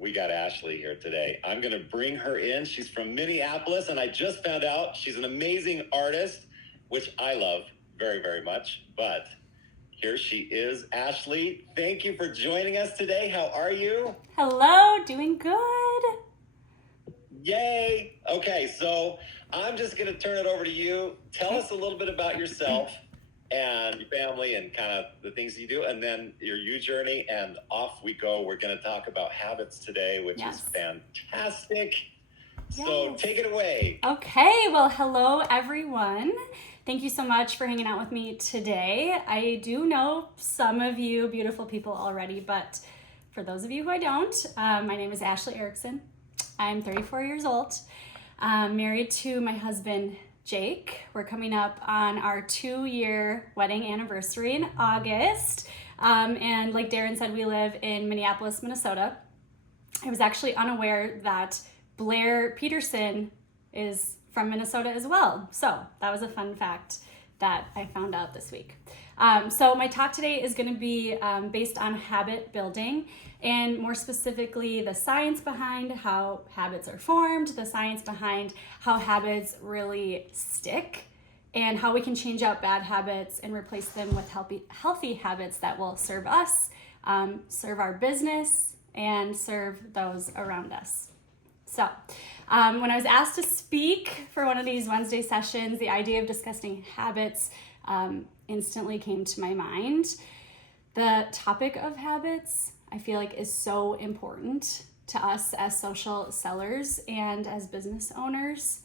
We got Ashley here today. I'm going to bring her in. She's from Minneapolis, and I just found out she's an amazing artist, which I love very, very much. But here she is. Ashley, thank you for joining us today. How are you? Hello, doing good. Yay. Okay, so I'm just going to turn it over to you. Tell us a little bit about yourself and your family and kind of the things you do, and then your you journey, and off we go. We're going to talk about habits today, which is fantastic. So take it away. Okay, well, hello everyone. Thank you so much for hanging out with me today. I do know some of you beautiful people already, but for those of you who I don't, my name is Ashley Erickson. I'm 34 years old. I'm married to my husband, Jake. We're coming up on our 2-year wedding anniversary in August. And like Darren said, we live in Minneapolis, Minnesota. I was actually unaware that Blair Peterson is from Minnesota as well. So that was a fun fact that I found out this week. So my talk today is going to be based on habit building, and more specifically the science behind how habits are formed, the science behind how habits really stick, and how we can change out bad habits and replace them with healthy habits that will serve us, serve our business, and serve those around us. So when I was asked to speak for one of these Wednesday sessions, the idea of discussing habits instantly came to my mind. The topic of habits, I feel like, is so important to us as social sellers and as business owners.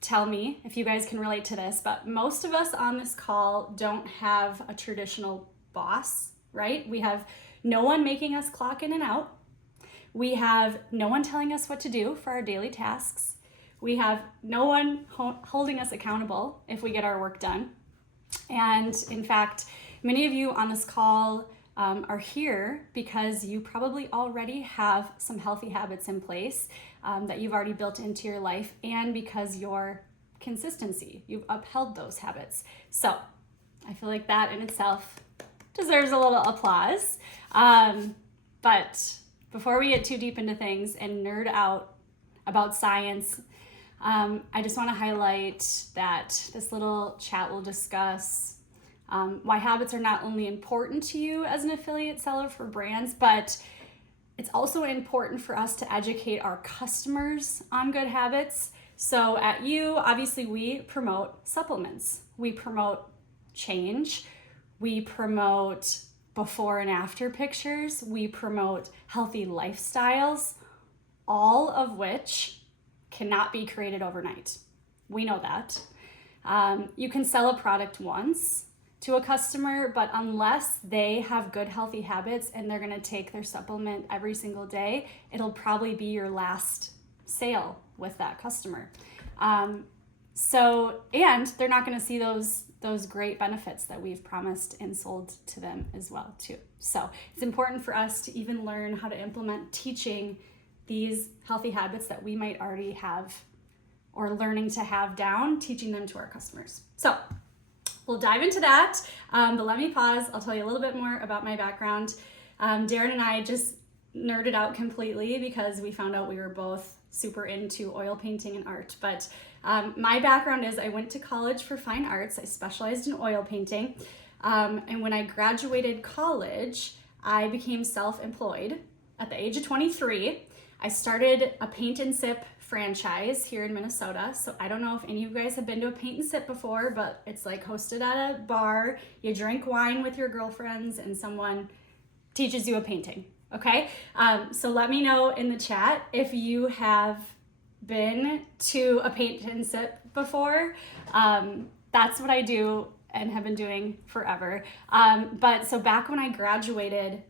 Tell me if you guys can relate to this, but most of us on this call don't have a traditional boss, right? We have no one making us clock in and out. We have no one telling us what to do for our daily tasks. We have no one holding us accountable if we get our work done. And in fact, many of you on this call are here because you probably already have some healthy habits in place that you've already built into your life, and because your consistency, you've upheld those habits. So I feel like that in itself deserves a little applause. But before we get too deep into things and nerd out about science, I just want to highlight that this little chat will discuss why habits are not only important to you as an affiliate seller for brands, but it's also important for us to educate our customers on good habits. So at You, obviously, we promote supplements. We promote change. We promote before and after pictures. We promote healthy lifestyles, all of which cannot be created overnight. We know that. You can sell a product once to a customer, but unless they have good healthy habits and they're going to take their supplement every single day, it'll probably be your last sale with that customer. And they're not going to see those great benefits that we've promised and sold to them as well too. So it's important for us to even learn how to implement teaching these healthy habits that we might already have or learning to have down, teaching them to our customers. So we'll dive into that, but let me pause. I'll tell you a little bit more about my background. Darren and I just nerded out completely because we found out we were both super into oil painting and art. But my background is I went to college for fine arts. I specialized in oil painting. And when I graduated college, I became self-employed at the age of 23. I started a paint and sip franchise here in Minnesota. So I don't know if any of you guys have been to a paint and sip before, but it's like hosted at a bar. You drink wine with your girlfriends and someone teaches you a painting. Okay, so let me know in the chat if you have been to a paint and sip before. That's what I do and have been doing forever. But so back when I graduated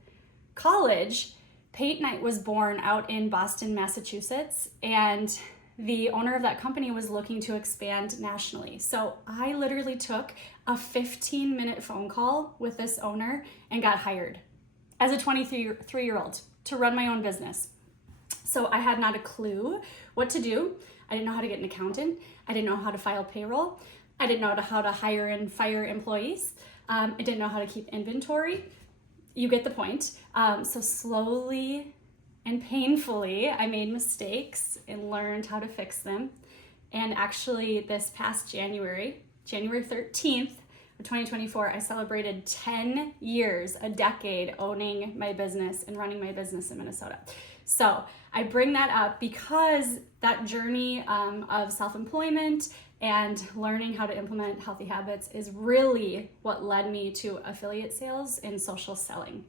college, Paint Night was born out in Boston, Massachusetts, and the owner of that company was looking to expand nationally. So I literally took a 15-minute phone call with this owner and got hired as a 23-year-old to run my own business. So I had not a clue what to do. I didn't know how to get an accountant. I didn't know how to file payroll. I didn't know how to hire and fire employees. I didn't know how to keep inventory. You get the point. So slowly and painfully, I made mistakes and learned how to fix them. And actually, this past January 13th of 2024, I celebrated 10 years, a decade, owning my business and running my business in Minnesota. So I bring that up because that journey of self-employment and learning how to implement healthy habits is really what led me to affiliate sales and social selling.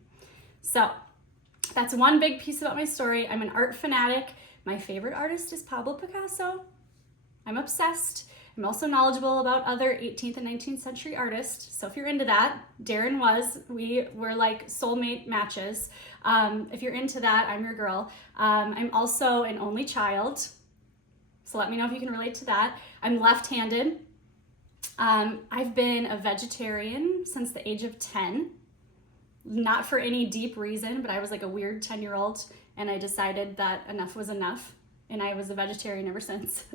So that's one big piece about my story. I'm an art fanatic. My favorite artist is Pablo Picasso. I'm obsessed. I'm also knowledgeable about other 18th and 19th century artists. So if you're into that, Darren was. We were like soulmate matches. If you're into that, I'm your girl. I'm also an only child. So let me know if you can relate to that. I'm left-handed. I've been a vegetarian since the age of 10. Not for any deep reason, but I was like a weird 10-year-old and I decided that enough was enough. And I was a vegetarian ever since.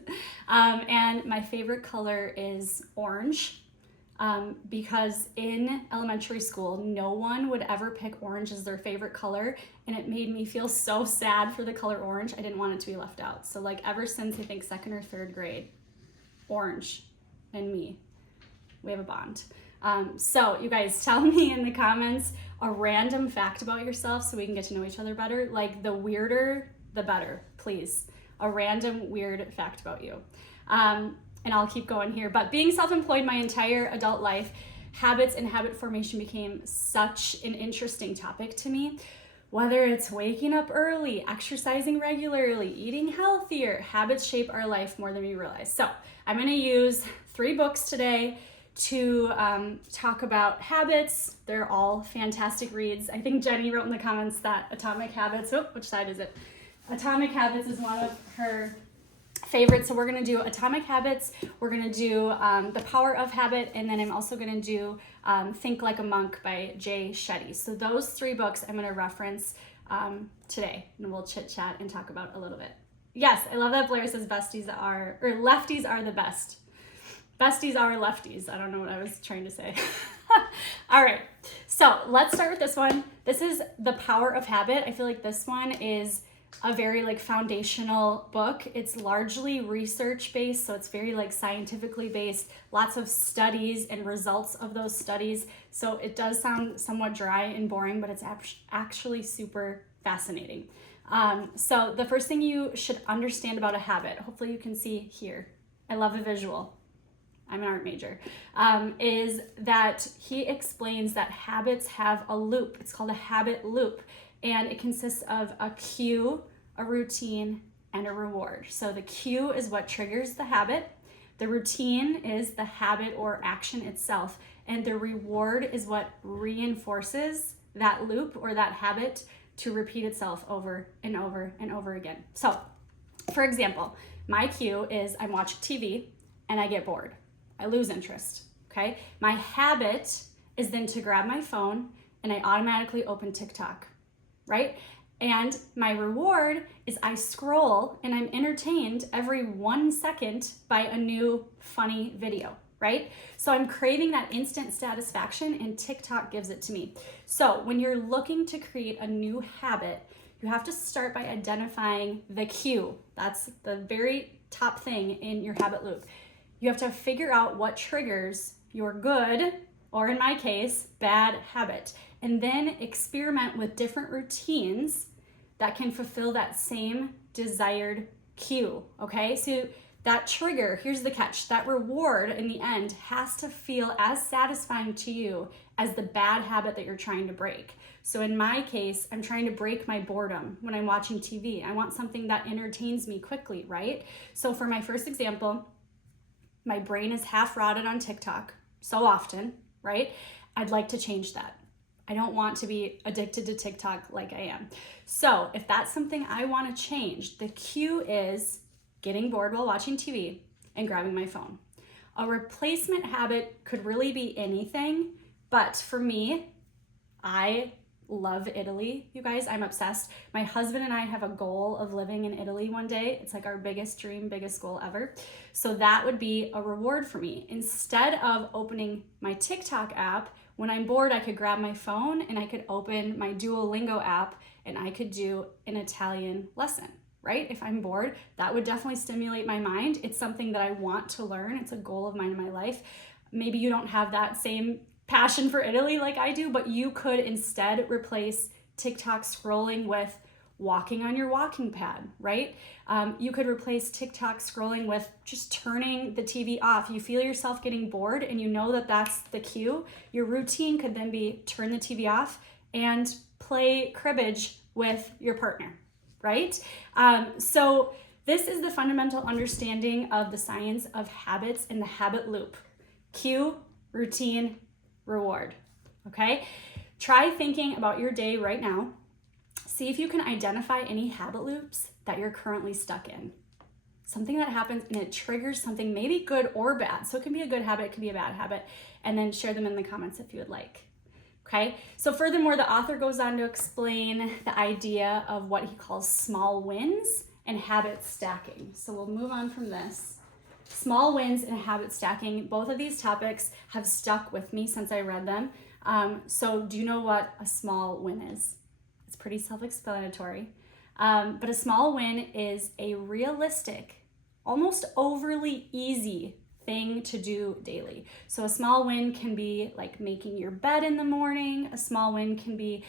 And my favorite color is orange because in elementary school, no one would ever pick orange as their favorite color. And it made me feel so sad for the color orange. I didn't want it to be left out. So like ever since I think 2nd or 3rd grade, orange and me, we have a bond. So you guys tell me in the comments a random fact about yourself so we can get to know each other better. Like the weirder, the better, please. A random weird fact about you. And I'll keep going here. But being self-employed my entire adult life, habits and habit formation became such an interesting topic to me. Whether it's waking up early, exercising regularly, eating healthier, habits shape our life more than we realize. So I'm going to use 3 books today to talk about habits. They're all fantastic reads. I think Jenny wrote in the comments that Atomic Habits, which side is it? Atomic Habits is one of her favorites. So we're going to do Atomic Habits. We're going to do The Power of Habit. And then I'm also going to do Think Like a Monk by Jay Shetty. So those 3 books I'm going to reference today. And we'll chit chat and talk about a little bit. Yes, I love that Blair says lefties are the best. Besties are lefties. I don't know what I was trying to say. All right. So let's start with this one. This is The Power of Habit. I feel like this one is a very like foundational book. It's largely research based, so it's very like scientifically based, lots of studies and results of those studies. So it does sound somewhat dry and boring, but it's actually super fascinating. So the first thing you should understand about a habit, hopefully you can see here, I love a visual, I'm an art major, is that he explains that habits have a loop. It's called a habit loop. And it consists of a cue, a routine, and a reward. So the cue is what triggers the habit. The routine is the habit or action itself. And the reward is what reinforces that loop or that habit to repeat itself over and over and over again. So, for example, my cue is I'm watching TV and I get bored. I lose interest, okay? My habit is then to grab my phone and I automatically open TikTok. Right? And my reward is I scroll and I'm entertained every 1 second by a new funny video, right? So I'm craving that instant satisfaction and TikTok gives it to me. So when you're looking to create a new habit, you have to start by identifying the cue. That's the very top thing in your habit loop. You have to figure out what triggers your good, or in my case, bad habit. And then experiment with different routines that can fulfill that same desired cue, okay? So that trigger, here's the catch, that reward in the end has to feel as satisfying to you as the bad habit that you're trying to break. So in my case, I'm trying to break my boredom when I'm watching TV. I want something that entertains me quickly, right? So for my first example, my brain is half rotted on TikTok so often, right? I'd like to change that. I don't want to be addicted to TikTok like I am. So if that's something I want to change, the cue is getting bored while watching TV and grabbing my phone. A replacement habit could really be anything, but for me, I love Italy, you guys. I'm obsessed. My husband and I have a goal of living in Italy one day. It's like our biggest dream, biggest goal ever. So that would be a reward for me. Instead of opening my TikTok app, when I'm bored, I could grab my phone and I could open my Duolingo app and I could do an Italian lesson, right? If I'm bored, that would definitely stimulate my mind. It's something that I want to learn. It's a goal of mine in my life. Maybe you don't have that same passion for Italy like I do, but you could instead replace TikTok scrolling with walking on your walking pad, right? You could replace TikTok scrolling with just turning the TV off. You feel yourself getting bored and you know that that's the cue. Your routine could then be turn the TV off and play cribbage with your partner, right? So this is the fundamental understanding of the science of habits and the habit loop. Cue, routine, reward, okay? Try thinking about your day right now. See if you can identify any habit loops that you're currently stuck in. Something that happens and it triggers something maybe good or bad. So it can be a good habit, it can be a bad habit, and then share them in the comments if you would like. Okay, so furthermore, the author goes on to explain the idea of what he calls small wins and habit stacking. So we'll move on from this. Small wins and habit stacking, both of these topics have stuck with me since I read them. So do you know what a small win is? It's pretty self-explanatory. But a small win is a realistic, almost overly easy thing to do daily. So a small win can be like making your bed in the morning. A small win can be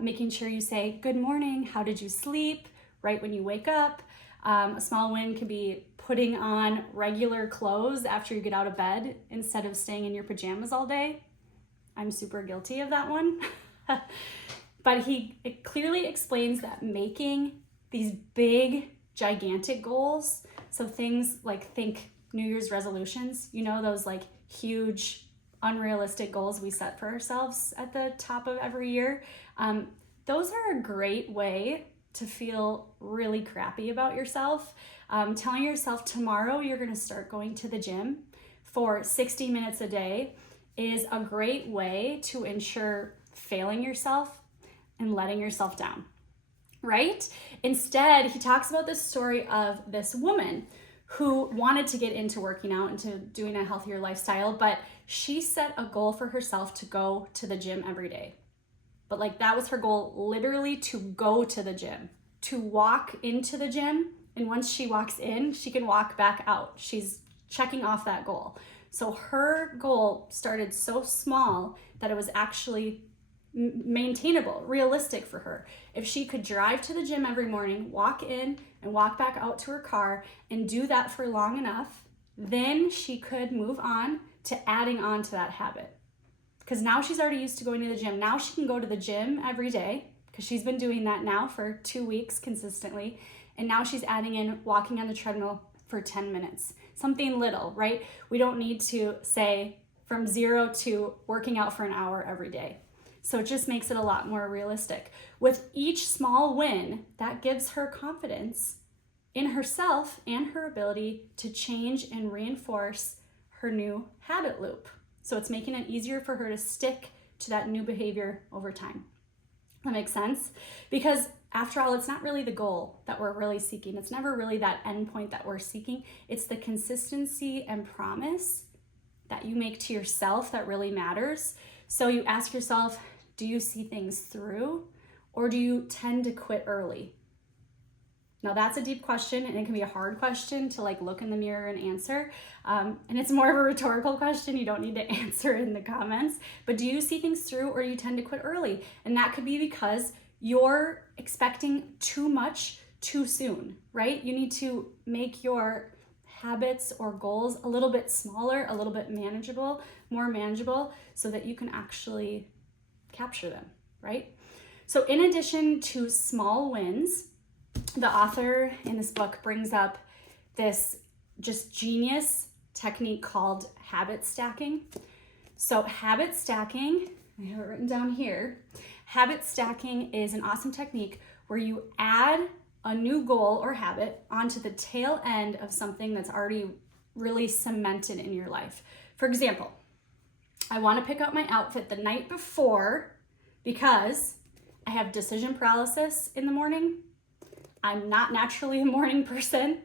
making sure you say, good morning, how did you sleep, right when you wake up. A small win can be putting on regular clothes after you get out of bed instead of staying in your pajamas all day. I'm super guilty of that one. But it clearly explains that making these big, gigantic goals, so things like think New Year's resolutions, you know, those like huge, unrealistic goals we set for ourselves at the top of every year, those are a great way to feel really crappy about yourself. Telling yourself tomorrow you're gonna start going to the gym for 60 minutes a day is a great way to ensure failing yourself and letting yourself down, right? Instead, he talks about this story of this woman who wanted to get into working out, into doing a healthier lifestyle, but she set a goal for herself to go to the gym every day. But like that was her goal, literally to go to the gym, to walk into the gym. And once she walks in, she can walk back out. She's checking off that goal. So her goal started so small that it was actually maintainable, realistic for her. If she could drive to the gym every morning, walk in and walk back out to her car and do that for long enough, then she could move on to adding on to that habit. Because now she's already used to going to the gym. Now she can go to the gym every day because she's been doing that now for 2 weeks consistently. And now she's adding in walking on the treadmill for 10 minutes. Something little, right? We don't need to say from 0 to working out for an hour every day. So it just makes it a lot more realistic. With each small win, that gives her confidence in herself and her ability to change and reinforce her new habit loop. So it's making it easier for her to stick to that new behavior over time. That makes sense? Because after all, it's not really the goal that we're really seeking. It's never really that endpoint that we're seeking. It's the consistency and promise that you make to yourself that really matters. So you ask yourself, do you see things through or do you tend to quit early? Now that's a deep question and it can be a hard question to like look in the mirror and answer. And it's more of a rhetorical question. You don't need to answer in the comments, but do you see things through or do you tend to quit early? And that could be because you're expecting too much too soon, right? You need to make your habits or goals a little bit smaller, a little bit manageable, more manageable, so that you can actually capture them, right? So in addition to small wins, the author in this book brings up this just genius technique called habit stacking. So habit stacking, I have it written down here. Habit stacking is an awesome technique where you add a new goal or habit onto the tail end of something that's already really cemented in your life. For example, I want to pick out my outfit the night before because I have decision paralysis in the morning. I'm not naturally a morning person,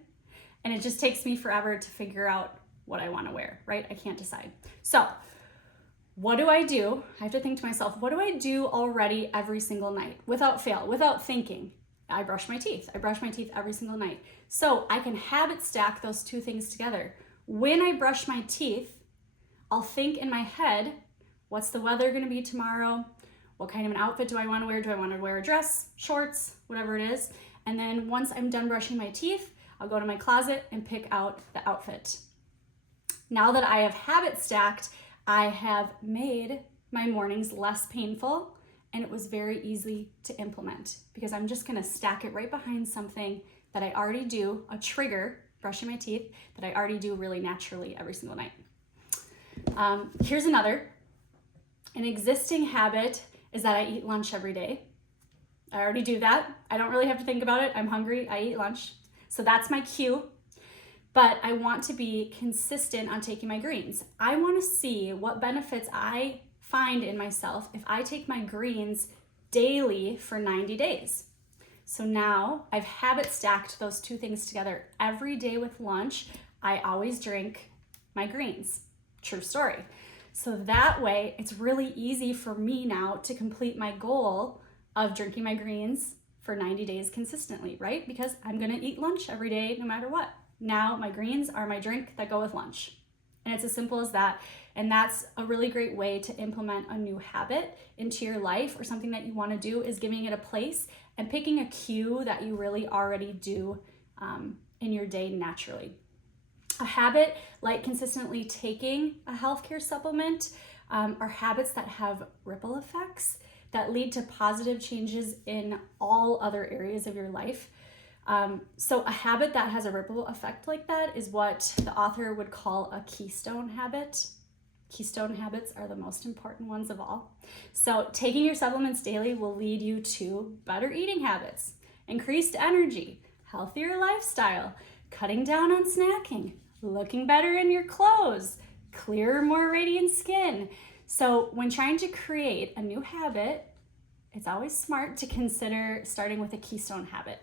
and it just takes me forever to figure out what I want to wear, right? I can't decide. So what do I do? I have to think to myself, what do I do already every single night without fail, without thinking? I brush my teeth. I brush my teeth every single night. So I can habit stack those two things together. When I brush my teeth, I'll think in my head, what's the weather going to be tomorrow? What kind of an outfit do I want to wear? Do I want to wear a dress, shorts, whatever it is? And then once I'm done brushing my teeth, I'll go to my closet and pick out the outfit. Now that I have habit stacked, I have made my mornings less painful, and it was very easy to implement because I'm just gonna stack it right behind something that I already do, a trigger, brushing my teeth, that I already do really naturally every single night. Here's another. An existing habit is that I eat lunch every day. I already do that. I don't really have to think about it. I'm hungry, I eat lunch. So that's my cue. But I want to be consistent on taking my greens. I want to see what benefits I find in myself if I take my greens daily for 90 days. So now I've habit stacked those two things together. Every day with lunch, I always drink my greens. True story. So that way, it's really easy for me now to complete my goal of drinking my greens for 90 days consistently, right? Because I'm gonna eat lunch every day no matter what. Now my greens are my drink that go with lunch. And it's as simple as that. And that's a really great way to implement a new habit into your life, or something that you want to do, is giving it a place and picking a cue that you really already do in your day naturally. A habit like consistently taking a healthcare supplement are habits that have ripple effects that lead to positive changes in all other areas of your life. So a habit that has a ripple effect like that is what the author would call a keystone habit. Keystone habits are the most important ones of all. So taking your supplements daily will lead you to better eating habits, increased energy, healthier lifestyle, cutting down on snacking, looking better in your clothes, clearer, more radiant skin. So when trying to create a new habit, it's always smart to consider starting with a keystone habit,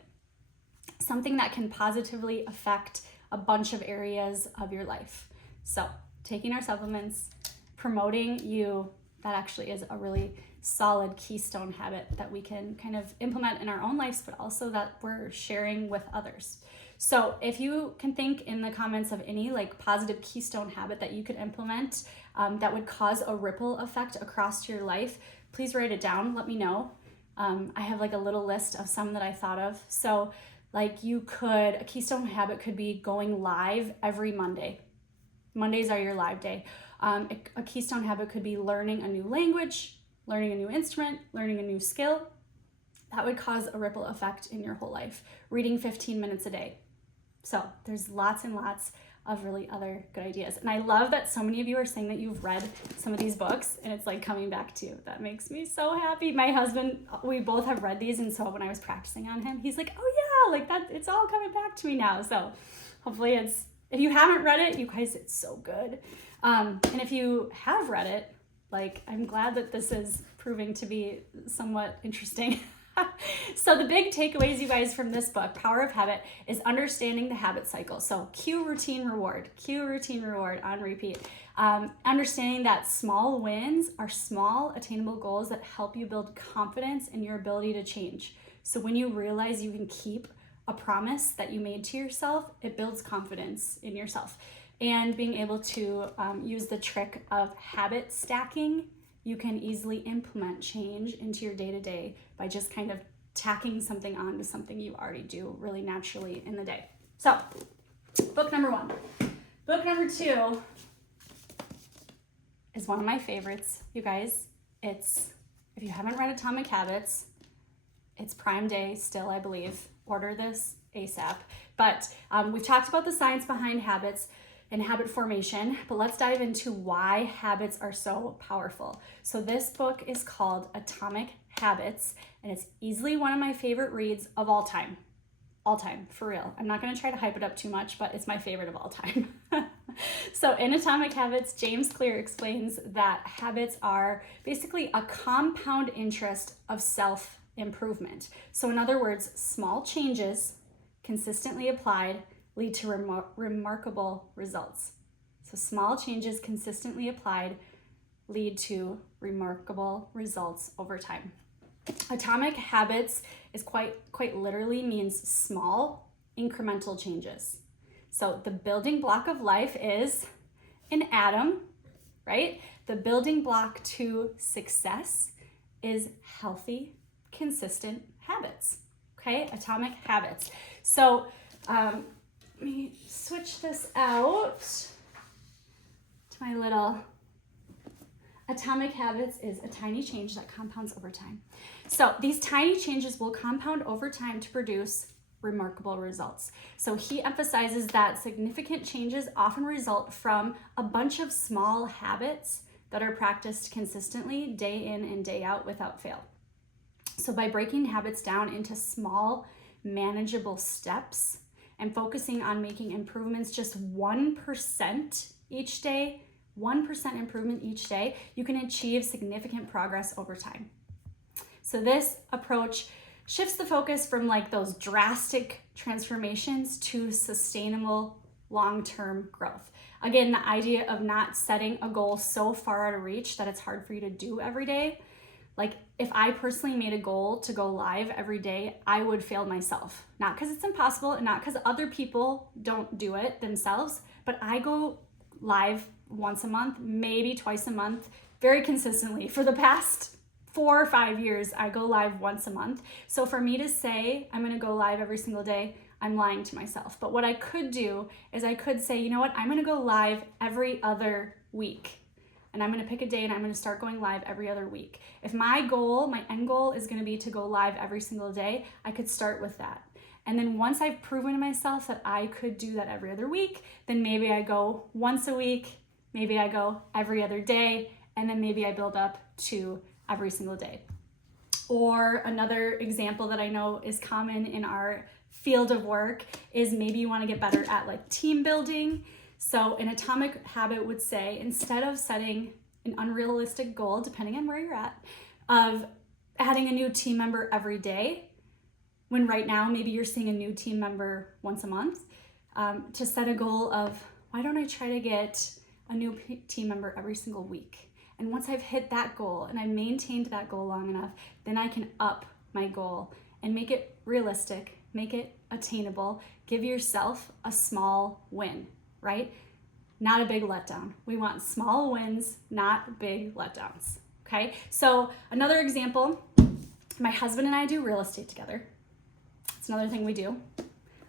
something that can positively affect a bunch of areas of your life. So taking our supplements, promoting you, that actually is a really solid keystone habit that we can kind of implement in our own lives, but also that we're sharing with others. So if you can think in the comments of any like positive keystone habit that you could implement that would cause a ripple effect across your life, please write it down, let me know. I have like a little list of some that I thought of. So like a keystone habit could be going live every Monday. Mondays are your live day. A keystone habit could be learning a new language, learning a new instrument, learning a new skill. That would cause a ripple effect in your whole life. Reading 15 minutes a day. So there's lots and lots of really other good ideas. And I love that so many of you are saying that you've read some of these books and it's like coming back to you. That makes me so happy. My husband, we both have read these, and so when I was practicing on him, he's like, oh yeah, like that, it's all coming back to me now. So hopefully if you haven't read it, you guys, it's so good. And if you have read it, like, I'm glad that this is proving to be somewhat interesting. So the big takeaways, you guys, from this book, Power of Habit, is understanding the habit cycle. So cue, routine, reward on repeat. Understanding that small wins are small attainable goals that help you build confidence in your ability to change. So when you realize you can keep a promise that you made to yourself, it builds confidence in yourself. And being able to use the trick of habit stacking, you can easily implement change into your day-to-day by just kind of tacking something on to something you already do really naturally in the day. So, book number 1. Book number 2 is one of my favorites, you guys. If you haven't read Atomic Habits, it's Prime Day still, I believe. Order this ASAP. But we've talked about the science behind habits and habit formation, but let's dive into why habits are so powerful. So this book is called Atomic Habits, and it's easily one of my favorite reads of all time. All time, for real. I'm not gonna try to hype it up too much, but it's my favorite of all time. So in Atomic Habits, James Clear explains that habits are basically a compound interest of self-improvement. So in other words, small changes consistently applied lead to remarkable results. So small changes consistently applied lead to remarkable results over time. Atomic habits is quite literally means small incremental changes. So the building block of life is an atom, right? The building block to success is healthy, consistent habits, okay? Atomic habits. So let me switch this out to my little atomic habits is a tiny change that compounds over time. So these tiny changes will compound over time to produce remarkable results. So he emphasizes that significant changes often result from a bunch of small habits that are practiced consistently day in and day out without fail. So by breaking habits down into small, manageable steps and focusing on making improvements just 1% each day, 1% improvement each day, you can achieve significant progress over time. So this approach shifts the focus from like those drastic transformations to sustainable long-term growth. Again, the idea of not setting a goal so far out of reach that it's hard for you to do every day. Like if I personally made a goal to go live every day, I would fail myself. Not because it's impossible and not because other people don't do it themselves, but I go live once a month, maybe twice a month, very consistently. For the past 4 or 5 years, I go live once a month. So for me to say I'm gonna go live every single day, I'm lying to myself. But what I could do is I could say, you know what, I'm gonna go live every other week. And I'm gonna pick a day and I'm gonna start going live every other week. If my goal, my end goal is gonna be to go live every single day, I could start with that. And then once I've proven to myself that I could do that every other week, then maybe I go once a week, maybe I go every other day, and then maybe I build up to every single day. Or another example that I know is common in our field of work is maybe you want to get better at like team building. So an atomic habit would say, instead of setting an unrealistic goal, depending on where you're at, of adding a new team member every day, when right now maybe you're seeing a new team member once a month, to set a goal of, why don't I try to get a new team member every single week? And once I've hit that goal and I maintained that goal long enough, then I can up my goal and make it realistic, make it attainable, give yourself a small win, right? Not a big letdown. We want small wins, not big letdowns, okay? So another example, my husband and I do real estate together. It's another thing we do.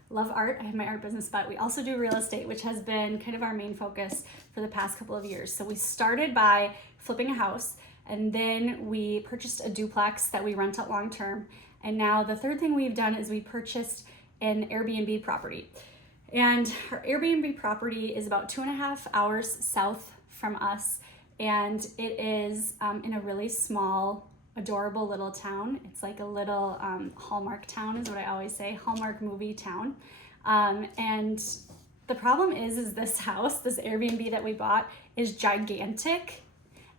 Love art. I have my art business, but we also do real estate, which has been kind of our main focus for the past couple of years. So we started by flipping a house, and then we purchased a duplex that we rent out long term. And now the third thing we've done is we purchased an Airbnb property. And our Airbnb property is about 2.5 hours south from us, and it is in a really small, adorable little town. It's like a little Hallmark town is what I always say, Hallmark movie town. And the problem is this house, this Airbnb that we bought, is gigantic,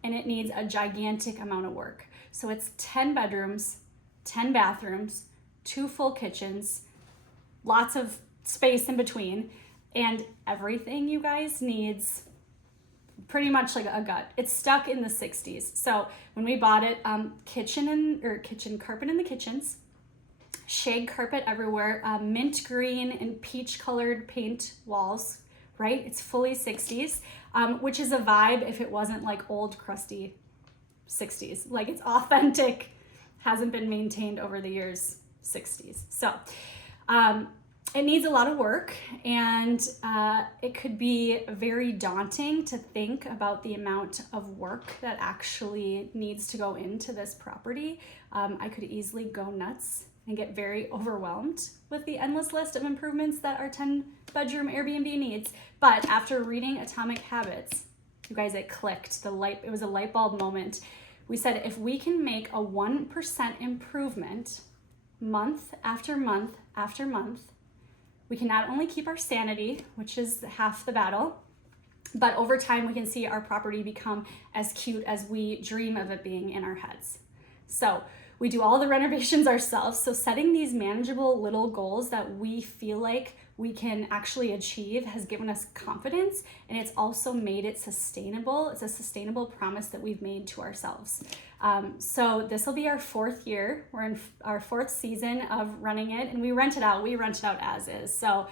and it needs a gigantic amount of work. So it's 10 bedrooms, 10 bathrooms, 2 full kitchens, lots of space in between, and everything, you guys, needs pretty much like a gut. It's stuck in the 60s. So when we bought it, kitchen carpet in the kitchens, shag carpet everywhere, mint green and peach colored paint walls, right? It's fully 60s, which is a vibe if it wasn't like old crusty 60s. Like it's authentic, hasn't been maintained over the years 60s. So it needs a lot of work, and it could be very daunting to think about the amount of work that actually needs to go into this property. I could easily go nuts and get very overwhelmed with the endless list of improvements that our 10-bedroom Airbnb needs. But after reading Atomic Habits, you guys, it clicked. It was a light bulb moment. We said if we can make a 1% improvement month after month after month, we can not only keep our sanity, which is half the battle, but over time we can see our property become as cute as we dream of it being in our heads. So We do all the renovations ourselves. So setting these manageable little goals that we feel like we can actually achieve has given us confidence, and it's also made it sustainable. It's a sustainable promise that we've made to ourselves. So this will be our 4th year. We're in our 4th season of running it, and we rent it out. We rent it out as is. So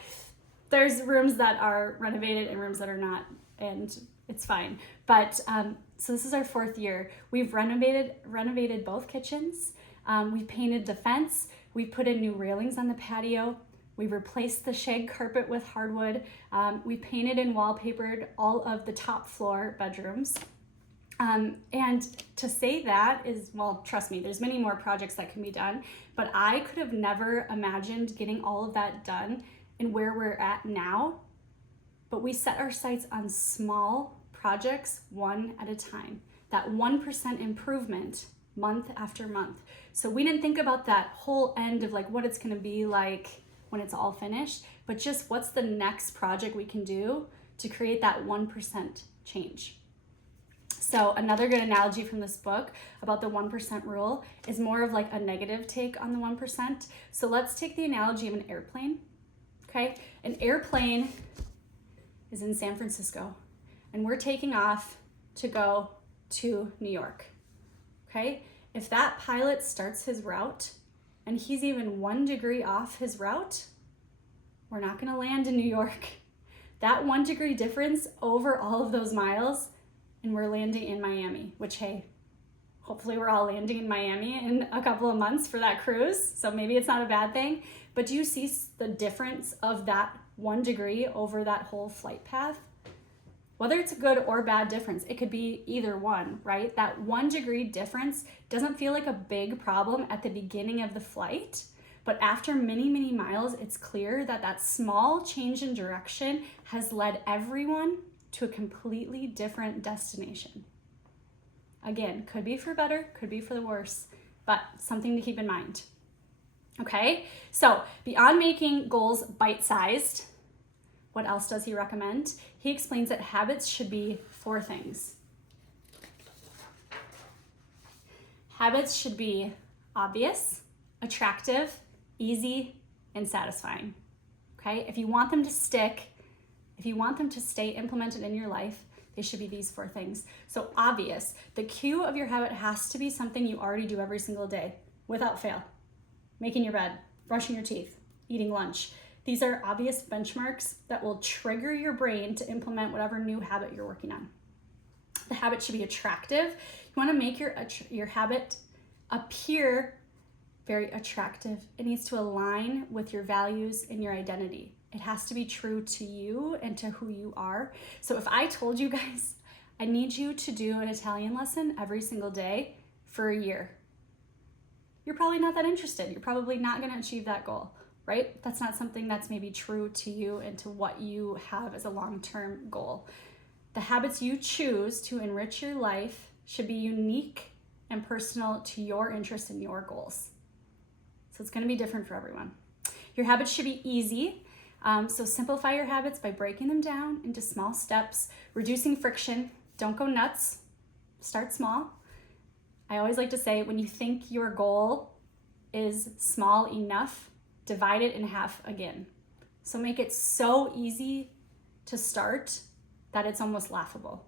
there's rooms that are renovated and rooms that are not, and it's fine. But so this is our 4th year. We've renovated both kitchens. We've painted the fence. We put in new railings on the patio. We've replaced the shag carpet with hardwood. We painted and wallpapered all of the top floor bedrooms. And to say that is, well, trust me, there's many more projects that can be done, but I could have never imagined getting all of that done and where we're at now. But we set our sights on small projects, one at a time. That 1% improvement month after month. So we didn't think about that whole end of like what it's gonna be like when it's all finished, but just what's the next project we can do to create that 1% change. So another good analogy from this book about the 1% rule is more of like a negative take on the 1%. So let's take the analogy of an airplane, okay? An airplane is in San Francisco and we're taking off to go to New York, okay? If that pilot starts his route and he's even 1 degree off his route, we're not gonna land in New York. That 1 degree difference over all of those miles, and we're landing in Miami, which, hey, hopefully we're all landing in Miami in a couple of months for that cruise, so maybe it's not a bad thing. But do you see the difference of that 1 degree over that whole flight path? Whether it's a good or bad difference, it could be either one, right? That 1 degree difference doesn't feel like a big problem at the beginning of the flight, but after many, many miles, it's clear that that small change in direction has led everyone to a completely different destination. Again, could be for better, could be for the worse, but something to keep in mind. Okay, so beyond making goals bite-sized, what else does he recommend? He explains that habits should be 4 things. Habits should be obvious, attractive, easy, and satisfying. Okay, if you want them to stick, if you want them to stay implemented in your life, they should be these 4 things. So obvious, the cue of your habit has to be something you already do every single day without fail. Making your bed, brushing your teeth, eating lunch. These are obvious benchmarks that will trigger your brain to implement whatever new habit you're working on. The habit should be attractive. You want to make your habit appear very attractive. It needs to align with your values and your identity. It has to be true to you and to who you are. So if I told you guys, I need you to do an Italian lesson every single day for a year, you're probably not that interested. You're probably not going to achieve that goal, right? That's not something that's maybe true to you and to what you have as a long-term goal. The habits you choose to enrich your life should be unique and personal to your interests and your goals. So it's going to be different for everyone. Your habits should be easy. So simplify your habits by breaking them down into small steps, reducing friction. Don't go nuts. Start small. I always like to say, when you think your goal is small enough, divide it in half again. So make it so easy to start that it's almost laughable,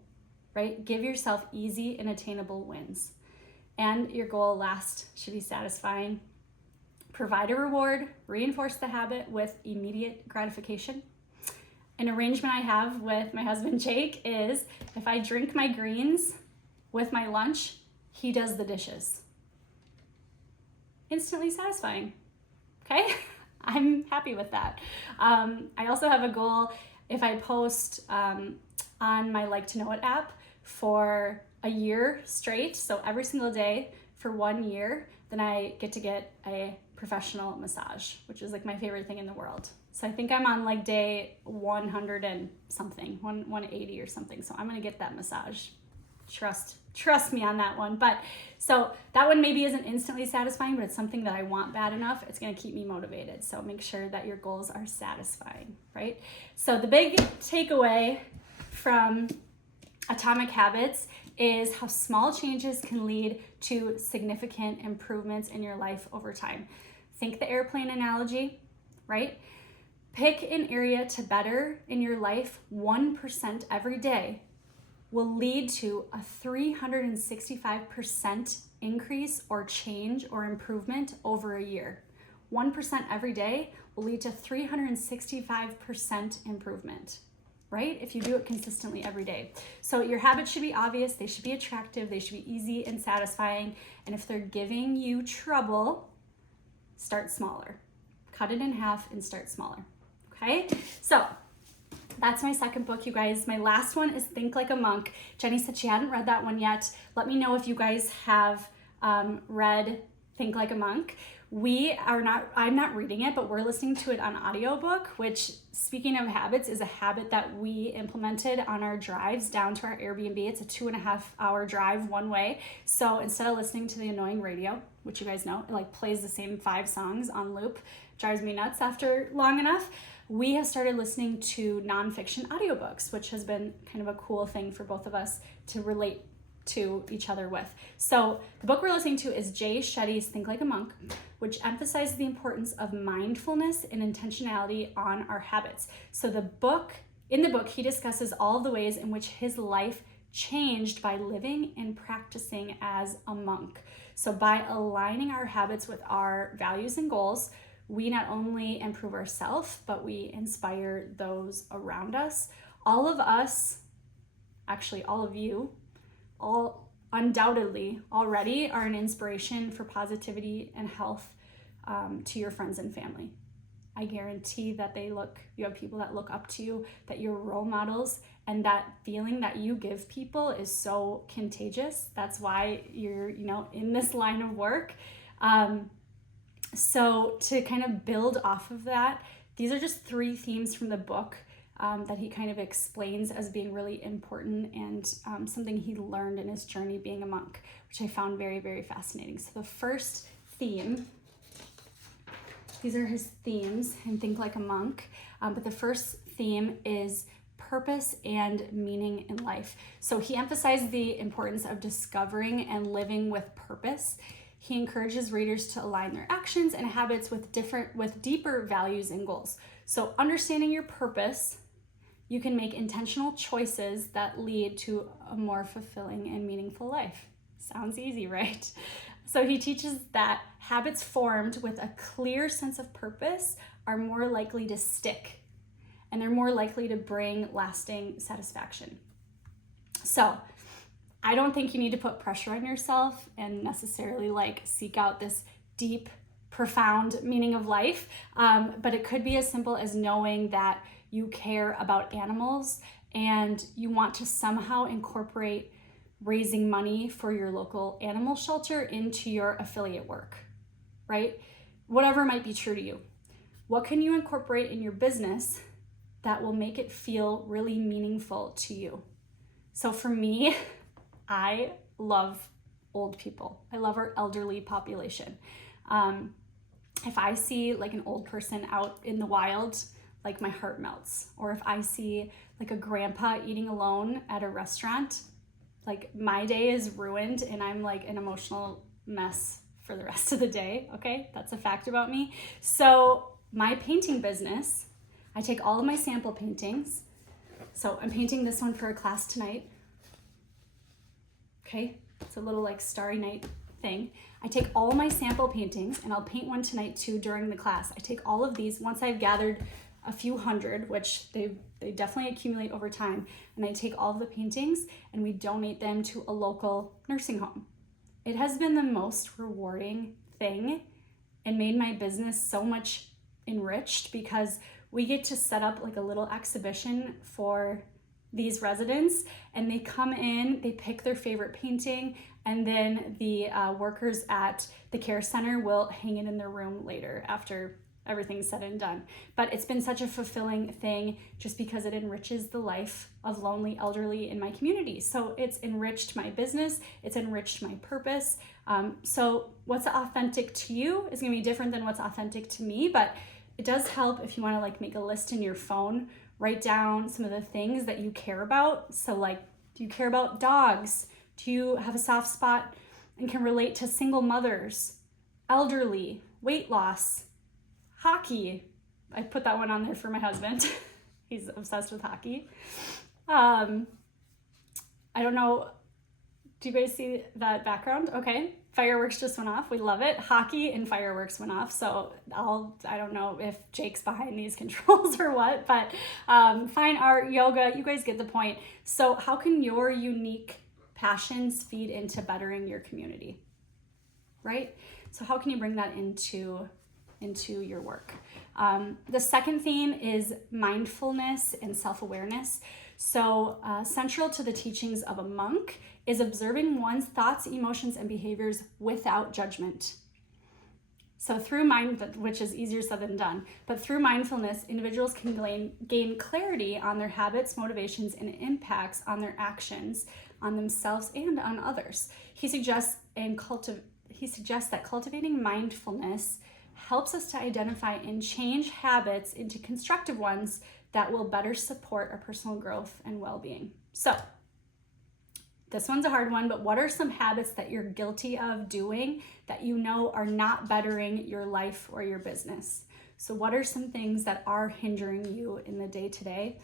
right? Give yourself easy and attainable wins. And your goal last should be satisfying. Provide a reward, reinforce the habit with immediate gratification. An arrangement I have with my husband Jake is if I drink my greens with my lunch, he does the dishes. Instantly satisfying, okay? I'm happy with that. I also have a goal if I post on my Like to Know It app for a year straight, so every single day for 1 year, then I get to get a professional massage, which is like my favorite thing in the world. So I think I'm on like day 100 and something, 180 or something. So I'm gonna get that massage. Trust me on that one. But so that one maybe isn't instantly satisfying, but it's something that I want bad enough. It's gonna keep me motivated. So make sure that your goals are satisfying, right? So the big takeaway from Atomic Habits is how small changes can lead to significant improvements in your life over time. Think the airplane analogy, right? Pick an area to better in your life 1% every day will lead to a 365% increase or change or improvement over a year. 1% every day will lead to 365% improvement, right? If you do it consistently every day. So your habits should be obvious, they should be attractive, they should be easy and satisfying. And if they're giving you trouble, start smaller. Cut it in half and start smaller, okay? So that's my second book, you guys. My last one is Think Like a Monk. Jenny said she hadn't read that one yet. Let me know if you guys have read Think Like a Monk. I'm not reading it, but we're listening to it on audiobook, which, speaking of habits, is a habit that we implemented on our drives down to our Airbnb. It's a 2.5-hour drive one way. So instead of listening to the annoying radio, which you guys know, it like plays the same 5 songs on loop, drives me nuts after long enough, we have started listening to nonfiction audiobooks, which has been kind of a cool thing for both of us to relate to each other with. So the book we're listening to is Jay Shetty's Think Like a Monk, which emphasizes the importance of mindfulness and intentionality on our habits. So in the book, he discusses all of the ways in which his life changed by living and practicing as a monk. So by aligning our habits with our values and goals, we not only improve ourselves, but we inspire those around us. All of us, actually all of you, all undoubtedly already are an inspiration for positivity and health to your friends and family. I guarantee that you have people that look up to you, that you're role models, and that feeling that you give people is so contagious. That's why you're, in this line of work. So to kind of build off of that, these are just 3 themes from the book that he kind of explains as being really important and something he learned in his journey being a monk, which I found very, very fascinating. So the first theme, these are his themes in Think Like a Monk, but the first theme is purpose and meaning in life. So he emphasized the importance of discovering and living with purpose. He encourages readers to align their actions and habits with deeper values and goals. So understanding your purpose, you can make intentional choices that lead to a more fulfilling and meaningful life. Sounds easy, right? So he teaches that habits formed with a clear sense of purpose are more likely to stick, and they're more likely to bring lasting satisfaction. So I don't think you need to put pressure on yourself and necessarily seek out this deep, profound meaning of life. But it could be as simple as knowing that you care about animals and you want to somehow incorporate raising money for your local animal shelter into your affiliate work, right? Whatever might be true to you. What can you incorporate in your business that will make it feel really meaningful to you? So for me, I love old people. I love our elderly population. If I see an old person out in the wild, my heart melts. Or if I see a grandpa eating alone at a restaurant, my day is ruined and I'm an emotional mess for the rest of the day. Okay, that's a fact about me. So my painting business, I take all of my sample paintings. So I'm painting this one for a class tonight. Okay, it's a little Starry Night thing. I take all of my sample paintings, and I'll paint one tonight too during the class. I take all of these once I've gathered a few hundred, which they definitely accumulate over time, and I take all of the paintings and we donate them to a local nursing home. It has been the most rewarding thing and made my business so much enriched because we get to set up a little exhibition for these residents, and they come in, they pick their favorite painting, and then the workers at the care center will hang it in their room later after everything's said and done. But it's been such a fulfilling thing just because it enriches the life of lonely elderly in my community. So it's enriched my business, it's enriched my purpose. So what's authentic to you is gonna be different than what's authentic to me, but it does help if you wanna make a list in your phone, write down some of the things that you care about. So do you care about dogs? Do you have a soft spot and can relate to single mothers, elderly, weight loss, hockey? I put that one on there for my husband. He's obsessed with hockey. I don't know. Do you guys see that background? Okay. Fireworks just went off. We love it. Hockey and fireworks went off. So I don't know if Jake's behind these controls or what, but fine art, yoga, you guys get the point. So how can your unique passions feed into bettering your community, right? So how can you bring that into your work? The second theme is mindfulness and self-awareness. So central to the teachings of a monk is observing one's thoughts, emotions, and behaviors without judgment. So through which is easier said than done, but through mindfulness, individuals can gain clarity on their habits, motivations, and impacts on their actions, on themselves and on others. He suggests that cultivating mindfulness helps us to identify and change habits into constructive ones that will better support our personal growth and well-being. So this one's a hard one, but what are some habits that you're guilty of doing that you know are not bettering your life or your business? So what are some things that are hindering you in the day-to-day?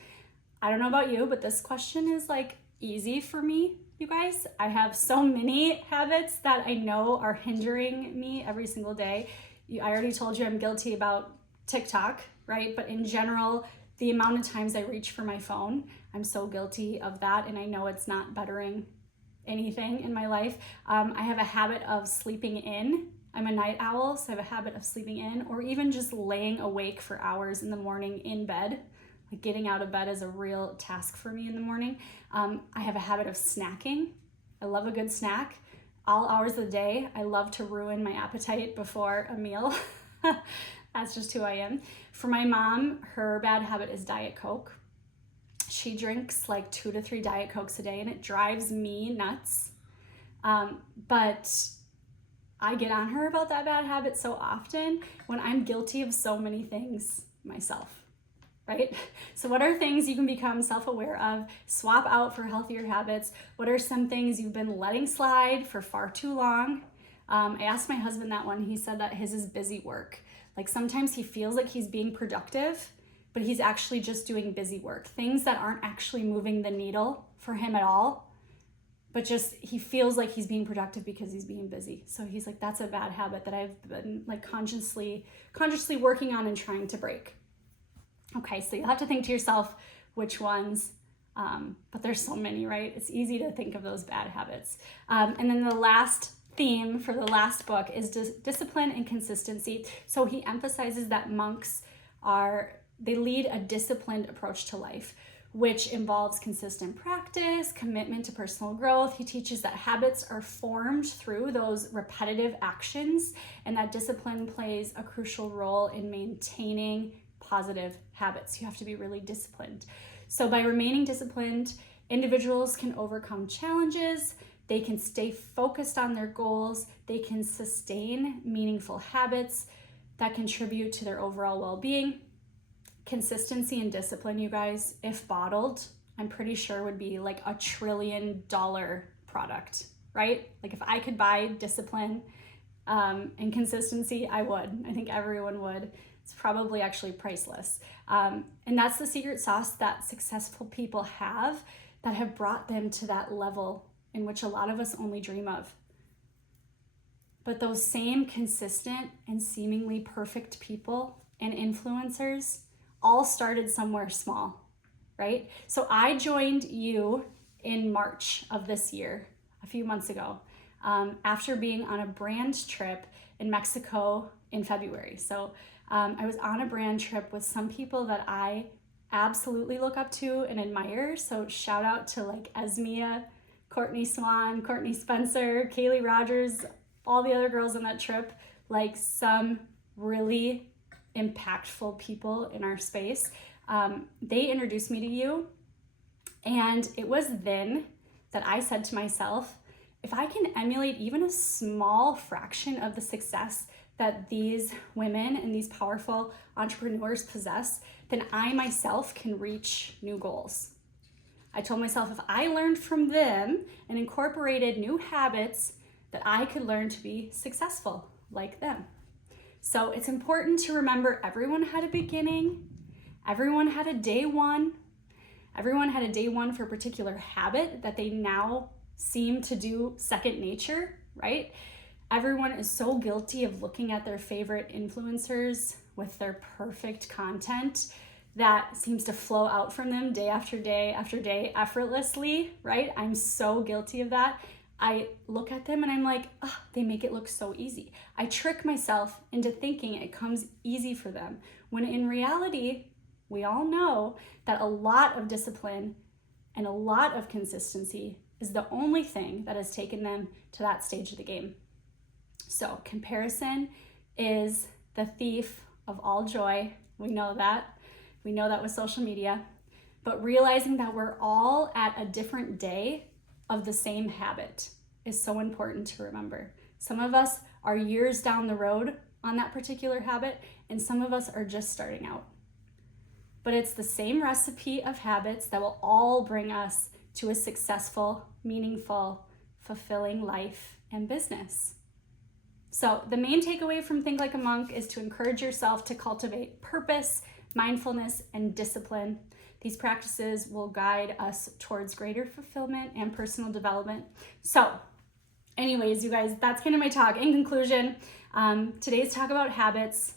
I don't know about you, but this question is like easy for me, you guys. I have so many habits that I know are hindering me every single day. I already told you I'm guilty about TikTok, right? But in general, the amount of times I reach for my phone, I'm so guilty of that, and I know it's not bettering anything in my life. I have a habit of sleeping in. I'm a night owl, so I have a habit of sleeping in, or even just laying awake for hours in the morning in bed. Like getting out of bed is a real task for me in the morning. I have a habit of snacking. I love a good snack. All hours of the day, I love to ruin my appetite before a meal. That's just who I am. For my mom, her bad habit is Diet Coke. She drinks like 2 to 3 Diet Cokes a day, and it drives me nuts. But I get on her about that bad habit so often when I'm guilty of so many things myself, right? So what are things you can become self-aware of, swap out for healthier habits? What are some things you've been letting slide for far too long? I asked my husband that one. He said that his is busy work. Like sometimes he feels like he's being productive, but he's actually just doing busy work. Things that aren't actually moving the needle for him at all, but just he feels like he's being productive because he's being busy. So he's like, that's a bad habit that I've been like consciously working on and trying to break. Okay, so you'll have to think to yourself which ones, but there's so many, right? It's easy to think of those bad habits. And then the last theme for the last book is discipline and consistency. So he emphasizes that monks they lead a disciplined approach to life, which involves consistent practice, commitment to personal growth. He teaches that habits are formed through those repetitive actions, and that discipline plays a crucial role in maintaining positive habits. You have to be really disciplined. So by remaining disciplined, individuals can overcome challenges, they can stay focused on their goals, they can sustain meaningful habits that contribute to their overall well-being. Consistency and discipline, you guys, if bottled, I'm pretty sure would be like $1 trillion product, right? Like if I could buy discipline and consistency, I would. I think everyone would. It's probably actually priceless. And that's the secret sauce that successful people have that have brought them to that level in which a lot of us only dream of. But those same consistent and seemingly perfect people and influencers all started somewhere small, right? So I joined you in March of this year, a few months ago, after being on a brand trip in Mexico in February. So I was on a brand trip with some people that I absolutely look up to and admire. So shout out to like Esmia, Courtney Swan, Courtney Spencer, Kaylee Rogers, all the other girls on that trip, like some really impactful people in our space. They introduced me to you, and it was then that I said to myself, if I can emulate even a small fraction of the success that these women and these powerful entrepreneurs possess, then I myself can reach new goals. I told myself if I learned from them and incorporated new habits, that I could learn to be successful like them. So it's important to remember everyone had a beginning, everyone had a day one, everyone had a day one for a particular habit that they now seem to do second nature, right? Everyone is so guilty of looking at their favorite influencers with their perfect content that seems to flow out from them day after day after day effortlessly, right? I'm so guilty of that. I look at them and I'm like, oh, they make it look so easy. I trick myself into thinking it comes easy for them, when in reality, we all know that a lot of discipline and a lot of consistency is the only thing that has taken them to that stage of the game. So comparison is the thief of all joy. We know that. We know that with social media. But realizing that we're all at a different day of the same habit is so important to remember. Some of us are years down the road on that particular habit, and some of us are just starting out. But it's the same recipe of habits that will all bring us to a successful, meaningful, fulfilling life and business. So the main takeaway from Think Like a Monk is to encourage yourself to cultivate purpose, mindfulness, and discipline. These practices will guide us towards greater fulfillment and personal development. So anyways, you guys, that's kind of my talk. In conclusion, today's talk about habits.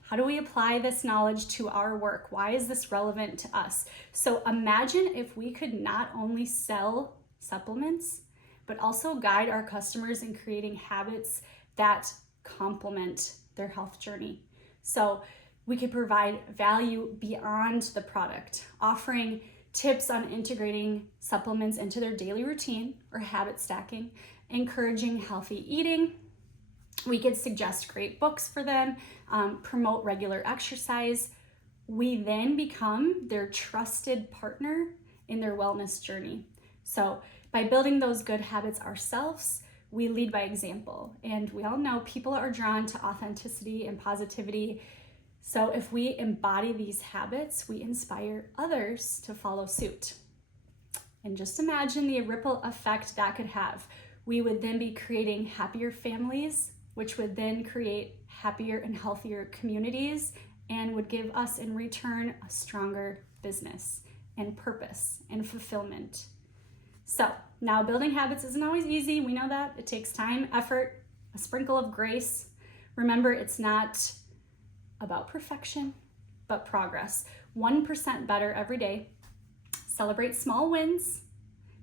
How do we apply this knowledge to our work? Why is this relevant to us? So imagine if we could not only sell supplements, but also guide our customers in creating habits that complement their health journey. So we could provide value beyond the product, offering tips on integrating supplements into their daily routine or habit stacking, encouraging healthy eating. We could suggest great books for them, promote regular exercise. We then become their trusted partner in their wellness journey. So by building those good habits ourselves, we lead by example. And we all know people are drawn to authenticity and positivity. So if we embody these habits, we inspire others to follow suit. And just imagine the ripple effect that could have. We would then be creating happier families, which would then create happier and healthier communities and would give us in return a stronger business and purpose and fulfillment. So now building habits isn't always easy. We know that. It takes time, effort, a sprinkle of grace. Remember, it's not about perfection, but progress. 1% better every day. Celebrate small wins,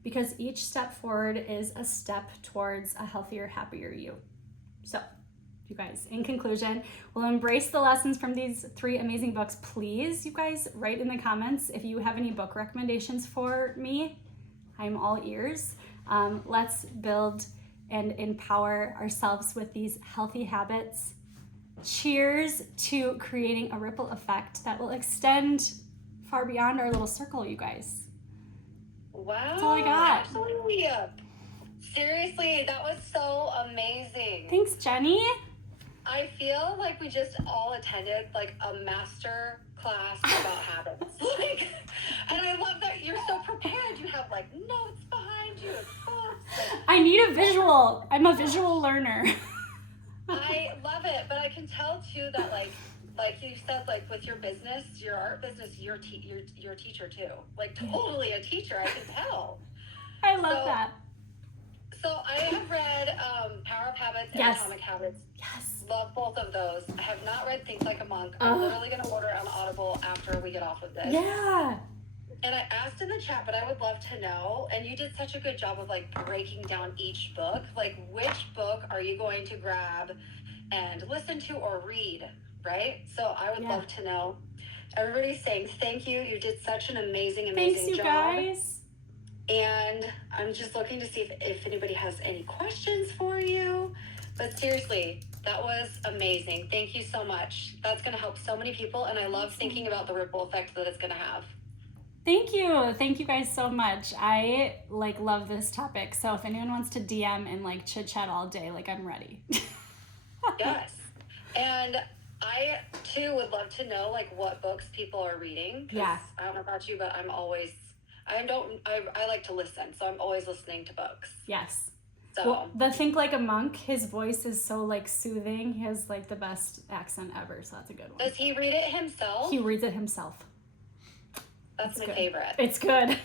because each step forward is a step towards a healthier, happier you. So, you guys, in conclusion, we'll embrace the lessons from these 3 amazing books. Please, you guys, write in the comments if you have any book recommendations for me. I'm all ears. Let's build and empower ourselves with these healthy habits. Cheers to creating a ripple effect that will extend far beyond our little circle, you guys. Wow. That's all I got. Absolutely. Seriously, that was so amazing. Thanks, Jenny. I feel like we just all attended like a master class about habits. And I love that you're so prepared. You have like notes behind you and books. I need a visual. I'm a visual learner. I love it, but I can tell too that like you said, like with your business, your art business, you're a teacher too. Like totally a teacher, I can tell. I love that. So I have read Power of Habits and Yes. Atomic Habits. Yes. Love both of those. I have not read Think Like a Monk. I'm literally going to order it on Audible after we get off of this. Yeah. And I asked in the chat, but I would love to know, and you did such a good job of like breaking down each book. Like which book are you going to grab and listen to or read, right? So I would love to know. Everybody's saying thank you. You did such an amazing Thanks, you job. guys. And I'm just looking to see if anybody has any questions for you. But seriously, that was amazing. Thank you so much. That's going to help so many people. And I love thinking about the ripple effect that it's going to have. Thank you. Thank you guys so much. I love this topic. So if anyone wants to DM and chit chat all day, I'm ready. Yes. And I too would love to know what books people are reading. Yeah. I don't know about you, but I'm always I like to listen, so I'm always listening to books. Yes. So Well, the Think Like a Monk, his voice is so like soothing. He has like the best accent ever, so that's a good one. does he read it himself? He reads it himself. That's my good. favorite. It's good.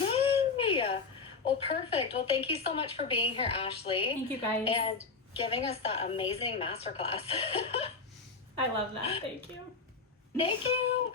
Yay! Well, perfect. Well, thank you so much for being here, Ashley. Thank you guys. And giving us that amazing masterclass. I love that. Thank you. Thank you.